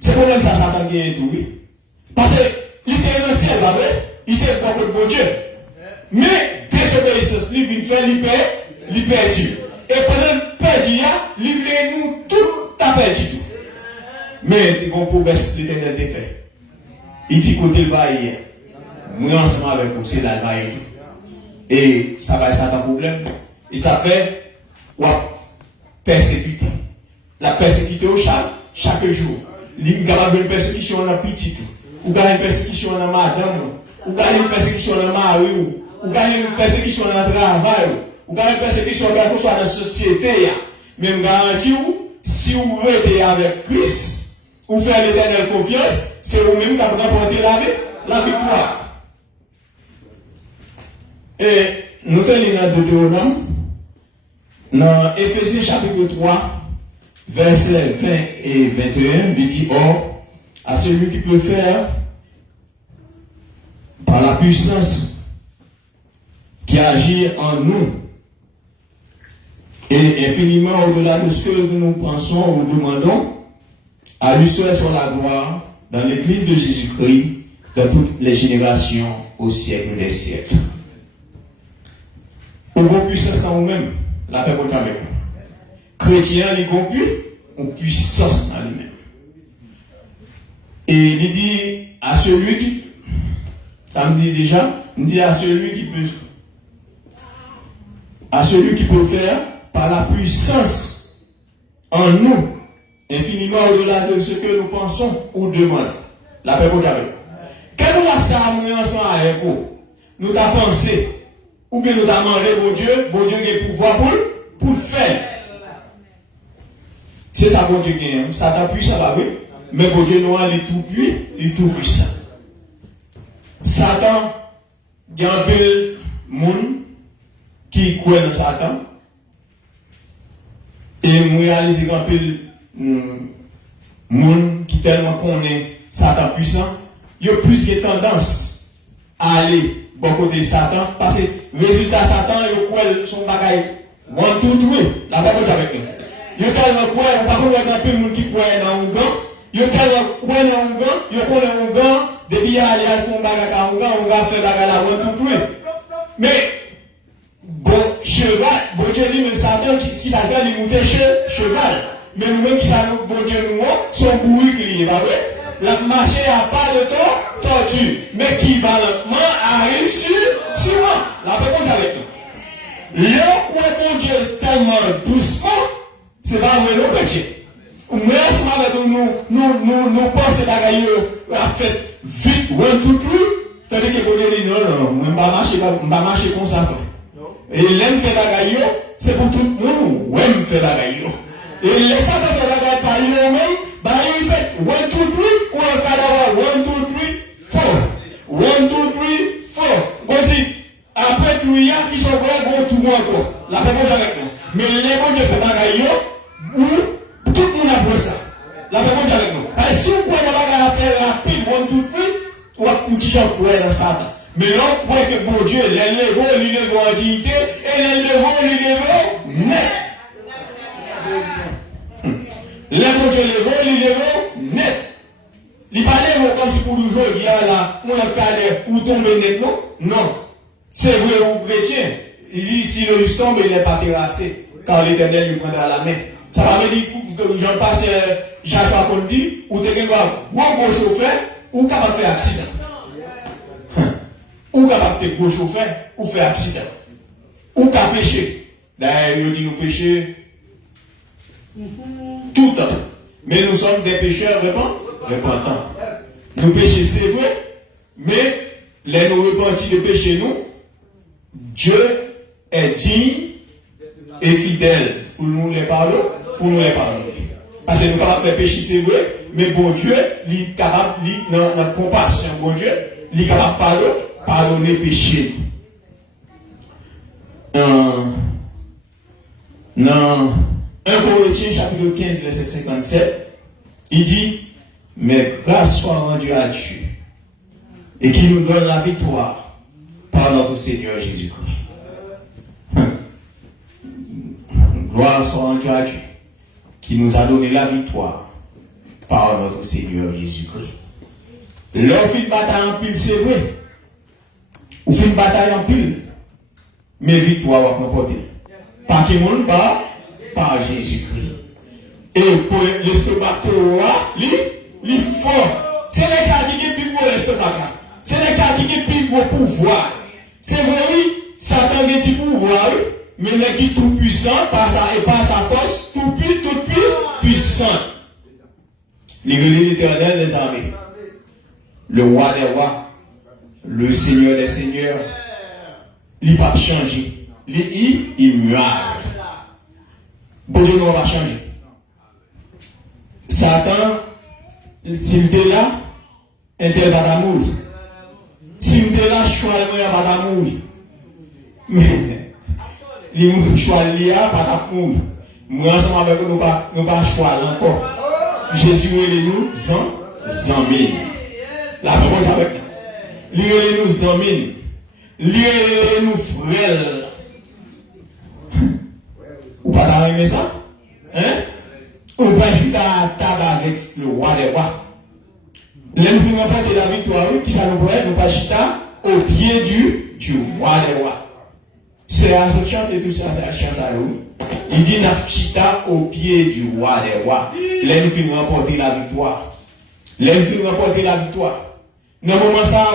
C'est problème ça t'en vient et tout. Parce que il était dans le ciel, pas vrai? Il était pour le bon Dieu. Mais désobéissance, il vient faire il perdu. Et pendant le perdu, livrez-nous tout à perdu tout. Mais il y a une promesse l'Éternel t'a fait. Il dit côté le va hier. Moi ensemble avec vous, c'est là le va et tout. Et ça va être un problème. Et ça fait persécuter. La persécuter chaque jour. Il y a une persécution dans le petit tout. Ou il y a une persécution dans madame. Ou il y a une persécution dans mari. Ou il y a une persécution dans le travail. Ou il y a une persécution dans la société. Mais je garantis, si vous êtes avec Christ, ou faire l'éternelle confiance, c'est vous-même qui avez remporté la victoire. Et nous tenons dans Deutéronome, dans Éphésiens chapitre 3, versets 20 et 21, il dit: Or, à celui qui peut faire, par la puissance qui agit en nous, et infiniment au-delà de ce que nous pensons ou demandons, à lui seul soit la gloire dans l'église de Jésus-Christ, dans toutes les générations, au siècle des siècles. Pour qu'on puissance dans vous-même, la paix pour avec nous. Chrétien, il a une puissance dans lui-même. Et il dit à celui qui, ça me dit déjà, il dit à celui qui peut faire par la puissance en nous, infiniment au-delà de ce que nous pensons ou demandons. La paix pour avec nous. Quand nous avons ensemble avec vous, nous avons pensé, ou bien nous avons demandé bon Dieu a le pouvoir pour le faire. C'est ça bon Dieu gagne. Satan puissant, pas oui. Mais bon Dieu nous il est tout puissant. Satan, il y a un peu de monde qui croit dans Satan. Et nous réalisons un peu de monde qui tellement connaît Satan puissant. Il y a plus de tendance à aller bon côté Satan. Parce que résultat Satan, il croit son bagage. One, two, three. La parole avec nous. Il y a tellement quoi, par contre, il y a un peu de monde qui croit dans un gant. Il y a tellement quoi dans un gant. Il y a quoi dans un gant. Depuis il y a un bagage à un gant, on va faire bagage à one, two, three. Mais, bon, cheval, bon Dieu dit, même Satan, si ça fait, il monte cheval. Mais nous-mêmes qui savons, bon Dieu, nous, sont bourrus qui est, pas vrai? La marché à pas de tortue, mais qui va lentement arrive sur moi. La réponse avec nous. Là où bon Dieu tellement doucement, c'est pas vrai, nous chrétiens. Mais avec nous pensons à faire vite, one, two, three, tandis que bon Dieu dit non, on ne va marcher comme ça. Et l'aime fait bagaille, c'est pour tout le monde, ouais, me fait bagaille. Et les Satan fait bagaille par lui-même, bah il fait 1, 2, 3, ou un cadavre, 1, 2, 3, 4. 1, 2, 3, 4. Voici, après tout, il y a qui sont prêts pour tout encore. La réponse avec nous. Mais les bons Dieu fait bagaille, ou tout le monde a pris ça. La réponse avec nous. Parce que si vous pouvez bagaille à faire rapide, 1, 2, 3, ou un petit genre pour dans Satan. Mais là, vous croyez que bon Dieu, les lèvres en dignité, et les lèvres net. Les bon Dieu, les lèvres net. Il parlait comme si pour nous jouer, il y a là, on a calé ou tomber net, non? Non. C'est vrai ou chrétien. Il dit, si le juste tombe, il n'est pas terrassé, car l'Éternel lui prendra la main. Ça va me dire que j'en passe, Jacques qu'on dit, ou t'es quelqu'un, ou un bon chauffeur, ou capable de faire accident. Ou capable de gros chauffeur, ou faire accident. Ou capable de pécher. D'ailleurs, il dit nous pécher tout le temps. Mais nous sommes des pécheurs, vraiment repentant. Nous péchons, c'est vrai, mais les nous repentis de péché, nous, Dieu est digne et fidèle pour nous les pardonner, Parce que nous sommes capables de faire péché, c'est vrai, mais bon Dieu, il est capable, dans la compassion, bon Dieu, il est capable de pardonner péché. Dans 1 Corinthiens chapitre 15, verset 57, il dit, mais grâce soit rendue à Dieu et qui nous donne la victoire par notre Seigneur Jésus-Christ. Gloire soit rendue à Dieu qui nous a donné la victoire par notre Seigneur Jésus-Christ. L'on fait une bataille en pile, c'est vrai. On fait une bataille en pile, mais victoire va porter. Par qui monde par Jésus-Christ. Et pour l'estomac, il fort. C'est l'exemple qui est plus gros l'estomac. C'est l'exemple qui est plus gros pouvoir. C'est vrai, oui, Satan a un petit pouvoir, mais il est tout puissant par sa force, tout puissant. L'Éternel des armées, le roi des rois, le Seigneur des seigneurs, il n'a pas changé. Il est immuable. Bon Dieu ne va pas changer. Satan, s'il était là, il était pas d'amour. S'il était là, choix il n'y a pas d'amour. Mais, il choix il n'y a pas d'amour. Moi, ensemble avec nous, nous pas choix encore. Jésus est nous amis. La parole avec nous. Lui est nous amis. Lui est nous frères. Ou pas d'arriver ça? Hein? Ou pas juste à table avec le roi des rois. L'ennemi n'a pas de la victoire, qui ça nous pourrait, nous pas chita au pied du roi des rois. C'est à ce chant et tout ça, c'est à chant ça, oui. Il dit, n'a chita au pied du roi des rois. L'ennemi nous remporter la victoire. L'ennemi nous remporter la victoire. Dans le moment ça,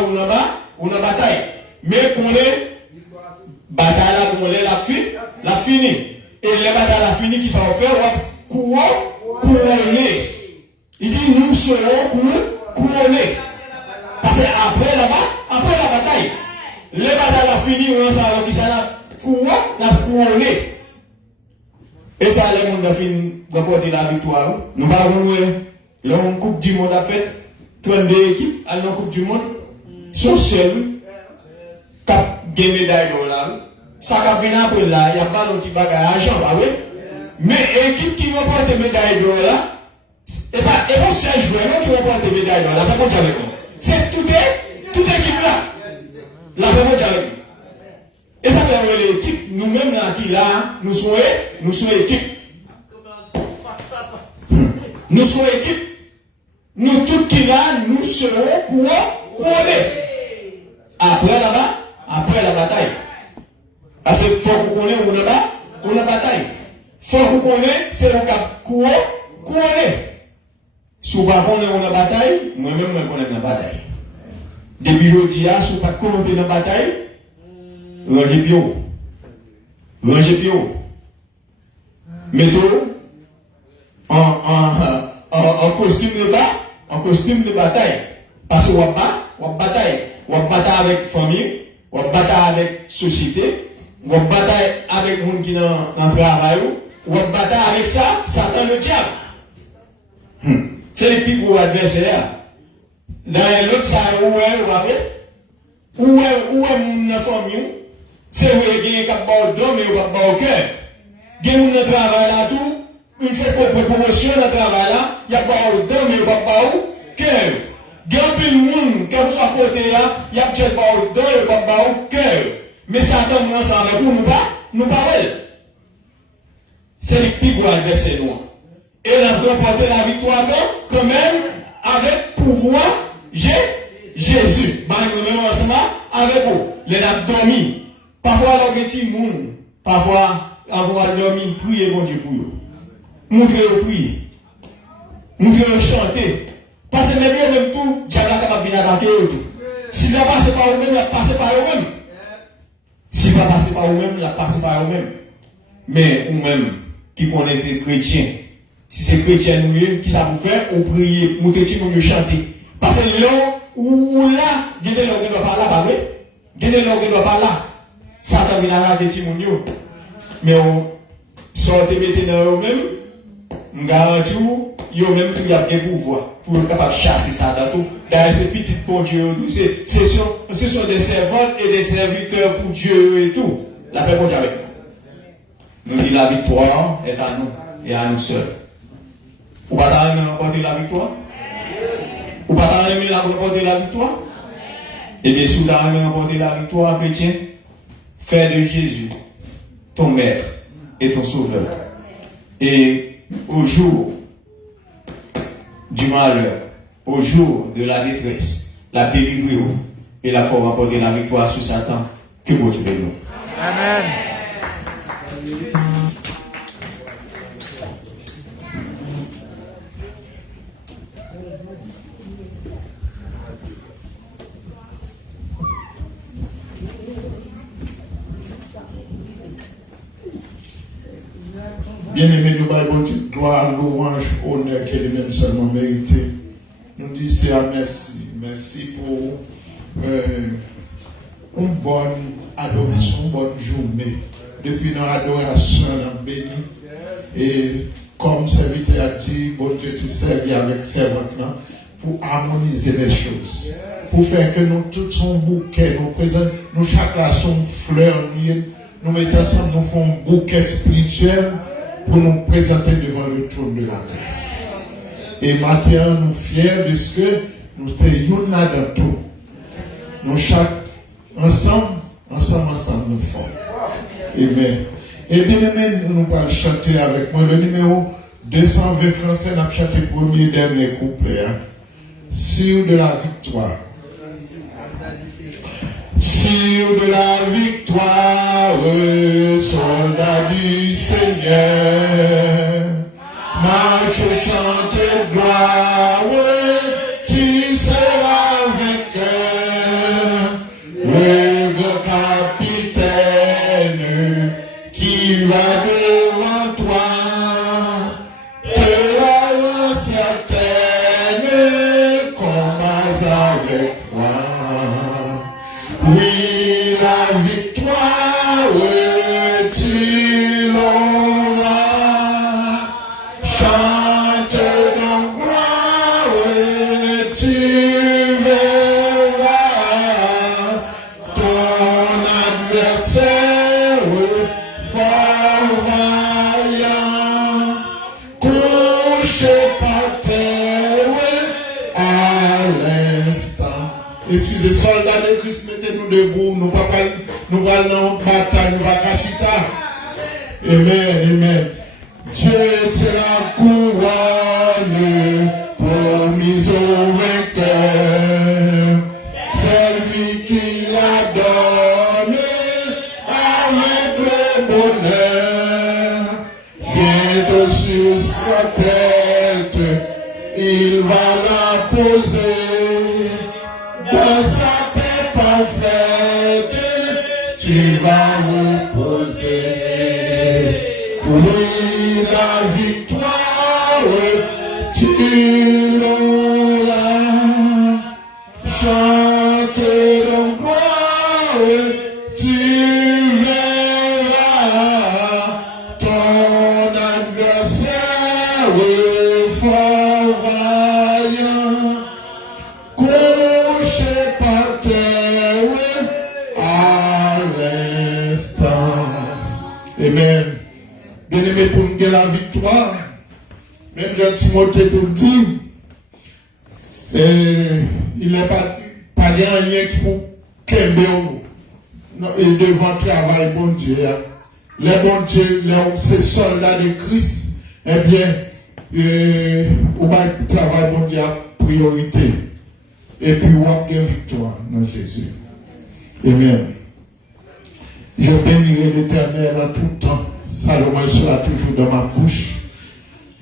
on a bataille. Mais qu'on est, bataille là, qu'on est la fini. Et les batailles la fini qui sont faites, couronner. Il dit, nous serons couronnés. Parce que après la bataille, les batailles la fini, on s'en qui la couronner. Et ça, les gens ont fini remporter la victoire. Nous parlons de la Coupe du Monde à fait, 32 équipes à la Coupe du Monde, sont seuls, qui ont gagné médaille d'or là. Ça qui vient après là, il n'y a pas de petit bagage d'argent, bah oui. Mais l'équipe qui remporte des médailles d'or là, et pas seul joueur qui remporte des médailles d'or là, pas contre avec nous. C'est toute équipe là. La pas contre avec nous. Et ça fait l'équipe, nous-mêmes là qui là, nous sommes équipe. Nous sommes équipe. Nous tous qui là, nous serons couronnés. Après la bataille. Parce qu'il faut qu'on connaisse où on a bataille. Il faut qu'on connaisse, c'est le cap couronné. Si vous ne connaissez pas la bataille, moi-même, je connais la bataille. Depuis aujourd'hui, si vous ne connaissez pas la bataille, rangez pied. Mettez-vous en costume de bataille. Parce que vous bataille avec famille, vous bataille avec société. Vous bataille avec les gens qui sont dans le travail, vous bataille avec ça, Satan le diable. C'est le plus gros adversaire. Dans l'autre, ça où est mon famille? C'est où il y a un cap d'homme et un cap au cœur. Il y a un travail là tout, une fois qu'on promotion dans le travail là, il y a un d'homme et un cap au cœur. Il y a un peu de monde, quand vous êtes à côté là, il y a un d'homme et un cap au cœur. Mais Satan nous ensemble avec nous pas c'est le plus gros adversaire nous. Et il a remporté la victoire quand même avec pouvoir Jésus. Nous ensemble avec vous. Les abdominaux. Parfois, les petits monde, parfois, avoir dormi, prier bon Dieu pour eux. Montrer prier. Montrer chanter. Parce que les bien même tout, diable est capable de venir attaquer eux. S'il n'a passé par eux-mêmes, il a passé par eux-mêmes. Si pas passer par vous-même, il a passé par vous-même. Mais vous-même, qui connaissez chrétien, Si c'est chrétien, qui ça vous fait, ou prier, monter petit pour nous chanter. Parce que là, ou là, guider l'orgue doit pas là, pas vrai? Guider l'orgue doit pas là. Ça t'a bien arrêté petit moun. Mais on sortez, mettez dans eux-mêmes, garantis vous, yo même qui a des pouvoirs pour être capable de chasser ça dans tout. D'ailleurs, ces petits pour Dieu, ce sont des servantes et des serviteurs pour Dieu et tout. La paix pour Dieu avec nous. Nous disons la victoire est à nous et à nous seuls. Ou pas remporter la victoire? Ou pas remporter la victoire? Et bien, si vous avez remporté la victoire, chrétien, fais de Jésus ton maître et ton sauveur. Et au jour du malheur, au jour de la détresse, la délivrer et la faire remporter la victoire sur Satan, que vous tuez nous. Amen. Bien-aimé, nous avons gloire, louange, honneur qu'elle est même seulement mérité. Nous disons merci. Merci pour une bonne adoration, une bonne journée. Depuis notre adoration, nous béni. Et comme serviteur a dit, bon Dieu, tu servis avec servante pour harmoniser les choses. Pour faire que nous tous son bouquet, nous chacun son fleur, nous mettons ensemble, nous faisons un bouquet spirituel pour nous présenter devant le trône de la grâce. Et maintenant, nous fiers de ce que nous sommes là dans tout. Nous chaque ensemble, nous forts. Amen. Et bien aimé, nous allons chanter avec moi le numéro 220 français, nous allons chanter le premier et dernier couplet. Sur de la victoire. Sur de la victoire, soldat du Seigneur, marche, chante, gloire, tu seras vainqueur, le grand capitaine qui va devant toi, te la certaine, combat avec foi. Oui, la victoire, tu l'auras. Chante dans gloire, tu verras. Ton adversaire, fort vaillant, couché par terre à l'instant. Excusez, soldats de Christ, mettez-nous debout. Nous allons en bataille, nous allons cacher. Amen, amen. Dieu te la couronne, promise au vainqueur. C'est lui qui la donne avec le bonheur. Bientôt sur sa tête, il va la poser. Dans sa paix parfaite, tu vas reposer. Oui, la victoire, tu l'auras. Chante dans gloire, tu verras. Ton adversaire fort vaillant, couché par terre à l'instant. Amen. Bien-aimé, pour nous gagner la victoire, même Jean Timothée te dit, il n'est pas rien qui pour qu'aimer et devant le travail, bon Dieu. Les bons dieux, ces soldats de Christ, eh bien, on va travailler, bon Dieu, à priorité. Et puis, on va gagner victoire dans Jésus. Amen. Je bénirai l'Éternel en tout temps. Salomon sera toujours dans ma bouche.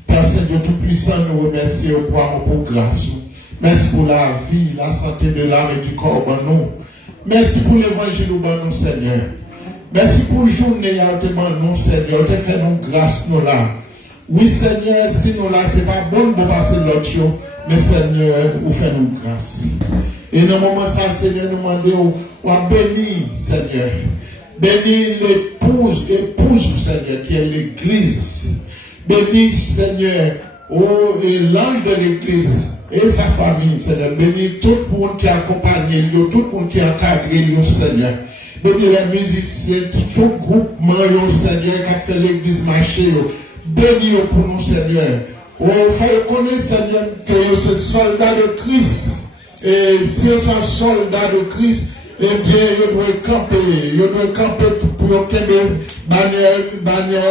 Père Saint-Dieu Tout-Puissant, nous remercions pour amour, pour grâce. Merci pour la vie, la santé de l'âme et du corps en nous. Merci pour l'évangile au nous, Seigneur. Merci pour la journée à te nous, Seigneur. Te fait nous grâce, nous là. Oui, Seigneur, si nous là, c'est pas bon pour passer l'autre chose, mais Seigneur, vous faites nous grâce. Et dans le moment ça, Seigneur, nous demandons, ou bénir, Seigneur. Bénis l'épouse, Seigneur, qui est l'église. Bénis, Seigneur, et l'ange de l'église et sa famille, Seigneur. Bénis tout le monde qui accompagne, tout le monde qui encadre, Seigneur. Bénis les musiciens, tout le groupement, Seigneur, qui a fait l'église marcher. Bénis pour nous, Seigneur. On fait connaître, Seigneur, que ce soldat de Christ, et si c'est un soldat de Christ, eh bien, il doit camper pour qu'il y bannière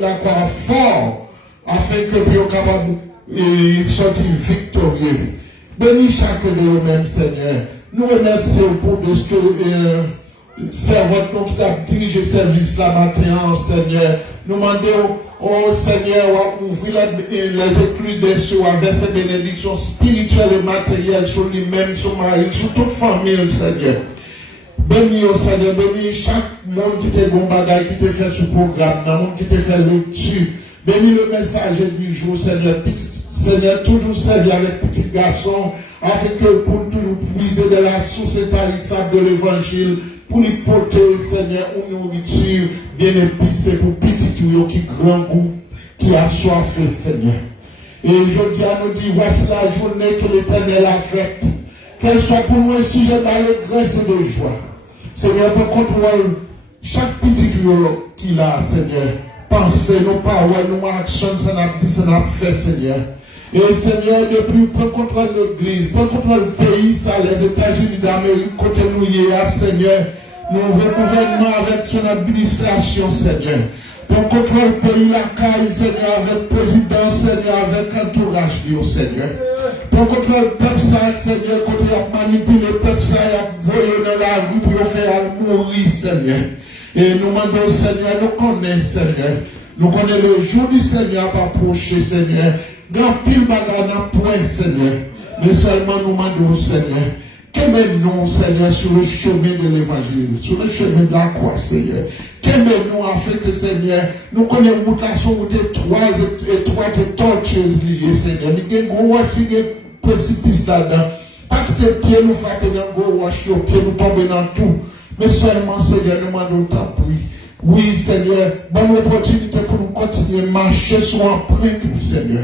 la croix fort, afin que nous soyons capables de sortir victorieux. Bénis chacun de nous-mêmes, Seigneur. Nous remercions pour ce que servant qui a dirigé le service là matin, Seigneur. Nous demandons, oh Seigneur, ouvrir les écluses des cieux, avec ces bénédictions spirituelles et matérielles sur lui-même, sur Marie, sur toute famille, Seigneur. Bénis au Seigneur, bénis chaque monde qui te bon bagage, qui te fait ce programme, le monde qui te fait lecture. Bénis le messager du jour, Seigneur. Seigneur, toujours servi avec petit garçon, afin que pour toujours puiser de la source intarissable de l'évangile, pour lui porter, Seigneur, une nourriture bien épicée pour petit tuyau qui grand goût, qui a soifé, Seigneur. Et je dis à nous dire, voici la journée que l'Éternel a faite. Qu'elle soit pour nous un sujet d'allégresse et de joie. Seigneur, pour contrôler chaque petit tuyau qu'il a, Seigneur. Pensez nos paroles, nos actions, ça n'a fait, Seigneur. Et Seigneur, depuis, prends contrôle de l'Église, prends contrôle du pays, ça, les États-Unis d'Amérique, côté nous, Seigneur. Nous ouvrons gouvernement avec son administration, Seigneur. Prends contrôle du pays, la caille, Seigneur, avec le président, Seigneur, avec l'entourage, Seigneur. Prends contrôle du peuple, Seigneur, quand il a manipulé le peuple, il a volé dans la rue pour le faire mourir, Seigneur. Et nous demandons, Seigneur, nous connaissons, Seigneur. Nous connaissons le jour du Seigneur pour approcher, Seigneur. Grand pile bagarre dans point, Seigneur. Mais seulement nous demandons, Seigneur, qu'aimez-nous, Seigneur, sur le chemin de l'évangile, sur le chemin de la croix, Seigneur. Qu'aimez-nous afin que, Seigneur, nous connaissons mutation, où étroite et tortueuse liée, Seigneur. Nous avons gros wash, nous avons précipice là-dedans. Pas que tes pieds nous frappent dans le gros wash, nos pieds nous tombent dans tout. Mais seulement, Seigneur, nous demandons ta prière. Oui, Seigneur, bonne opportunité pour nous continuer à marcher sur l'empreinte du Seigneur.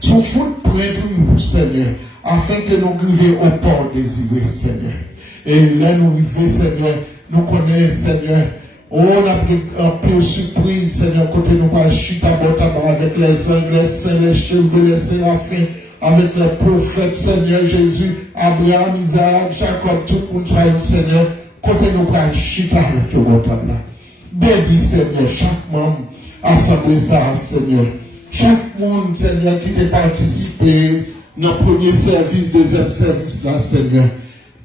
Sur footprint du Seigneur. Afin que nous arrivions au port désiré, Seigneur. Et là, nous arrivons, Seigneur, nous connaissons, Seigneur. On a un peu de surprise, Seigneur, côté nous pas chute à bord avec les anges, les saints, les cheveux, les séraphins, avec les prophètes, Seigneur Jésus, Abraham, Isaac, Jacob, tout le monde, Seigneur. Côté nous pas chute avec le bord là. Bénis, Seigneur, chaque membre, assemblée ça, Seigneur. Chaque monde, Seigneur, qui t'a participé dans le premier service, deuxième service, là, Seigneur.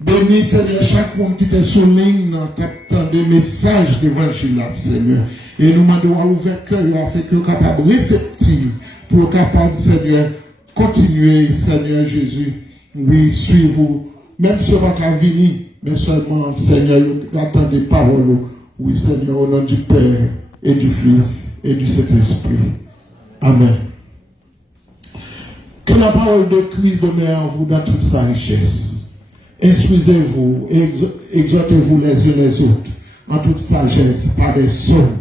Bénis, Seigneur, chaque monde qui te souligne dans captant des messages d'évangile, là, Seigneur. Et nous demandons à ouvrir cœur, afin que capable réceptif, pour capable, Seigneur, continuer, Seigneur Jésus. Oui, suivez-vous. Même si on va pas venir, mais seulement, Seigneur, attendez des paroles. Oui, Seigneur, au nom du Père et du Fils et du Saint-Esprit. Amen. Que la parole de Christ demeure en vous dans toute sa richesse. Instruisez-vous, exhortez-vous les uns les autres en toute sagesse, par des psaumes,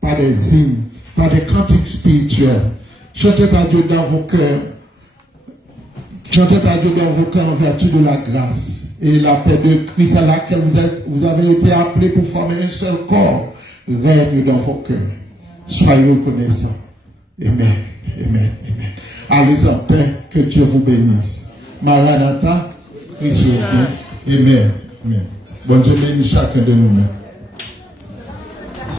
par des hymnes, par des cantiques spirituels. Chantez à Dieu dans vos cœurs. Chantez à Dieu dans vos cœurs en vertu de la grâce et la paix de Christ à laquelle vous avez été appelés pour former un seul corps règne dans vos cœurs. Soyez reconnaissants. Amen. Amen. Amen. Allez en paix, que Dieu vous bénisse. Maranatha, Christ revient. Amen. Amen. Bon Dieu bénisse chacun de nous-mêmes.